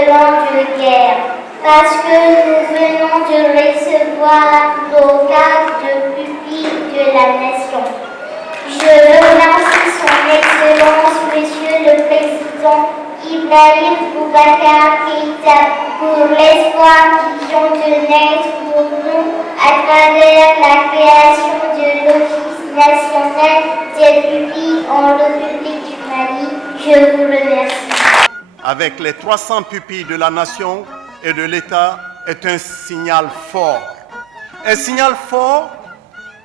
violents de guerre, parce que nous venons de recevoir nos cartes de pupille de la nation. Je remercie son Excellence, Monsieur le Président Ibrahim Boubacar Keïta, pour l'espoir qui vient de naître pour nous à travers la création de l'Office national des pupilles en République du Mali. Je vous remercie. Avec les 300 pupilles de la nation et de l'État est un signal fort. Un signal fort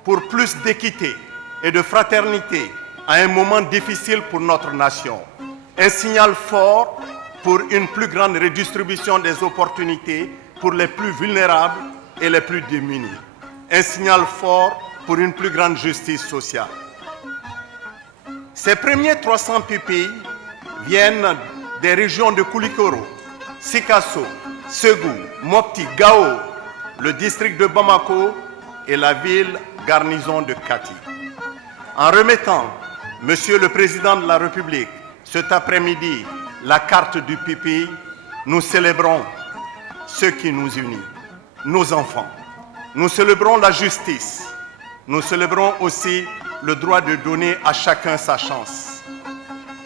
pour plus d'équité et de fraternité à un moment difficile pour notre nation. Un signal fort pour une plus grande redistribution des opportunités pour les plus vulnérables et les plus démunis. Un signal fort pour une plus grande justice sociale. Ces premiers 300 pupilles viennent des régions de Koulikoro, Sikasso, Ségou, Mopti, Gao, le district de Bamako et la ville garnison de Kati. En remettant, Monsieur le Président de la République, cet après-midi, la carte du pupille, nous célébrons ce qui nous unit, nos enfants. Nous célébrons la justice. Nous célébrons aussi le droit de donner à chacun sa chance.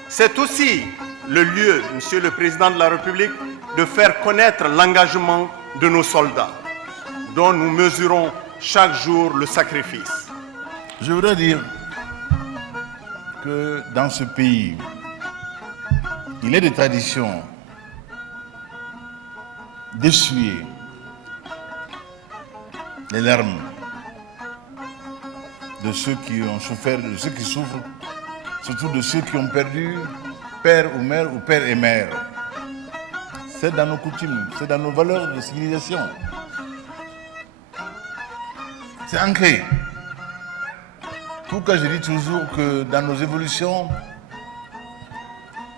C'est aussi le lieu, Monsieur le Président de la République, de faire connaître l'engagement de nos soldats, dont nous mesurons chaque jour le sacrifice. Je voudrais dire que dans ce pays, il est de tradition d'essuyer les larmes de ceux qui ont souffert, de ceux qui souffrent, surtout de ceux qui ont perdu père ou mère ou père et mère. C'est dans nos coutumes, c'est dans nos valeurs de civilisation. C'est ancré. Pourquoi je dis toujours que dans nos évolutions,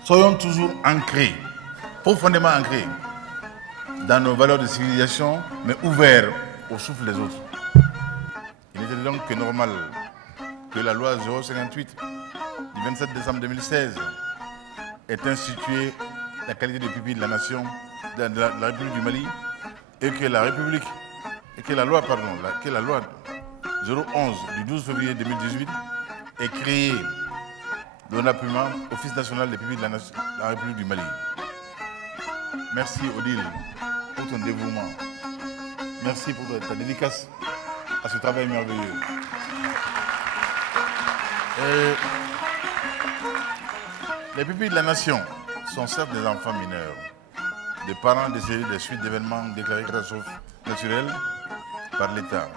soyons toujours ancrés, profondément ancrés dans nos valeurs de civilisation, mais ouverts au souffle des autres. Il était donc normal que la loi 058 du 27 décembre 2016 ait institué la qualité de pupille de la nation, de la République du Mali, et que la loi 011 du 12 février 2018 ait créé l'ONAPUMA, Office national des pupilles de la République du Mali. Merci Odile pour ton dévouement. Merci pour ta dédicace à ce travail merveilleux. Les pupilles de la nation sont certes des enfants mineurs, des parents décédés des suites d'événements déclarés catastrophes naturelles par l'État.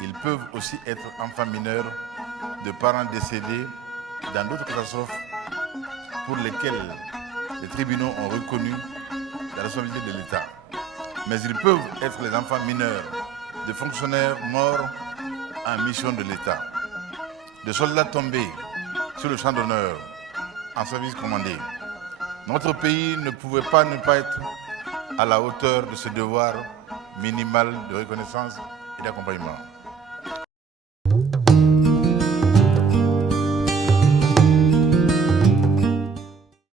Ils peuvent aussi être enfants mineurs de parents décédés dans d'autres catastrophes pour lesquelles les tribunaux ont reconnu la responsabilité de l'État. Mais ils peuvent être les enfants mineurs de fonctionnaires morts en mission de l'État, de soldats tombés sur le champ d'honneur en service commandé. Notre pays ne pouvait pas ne pas être à la hauteur de ce devoir minimal de reconnaissance et d'accompagnement.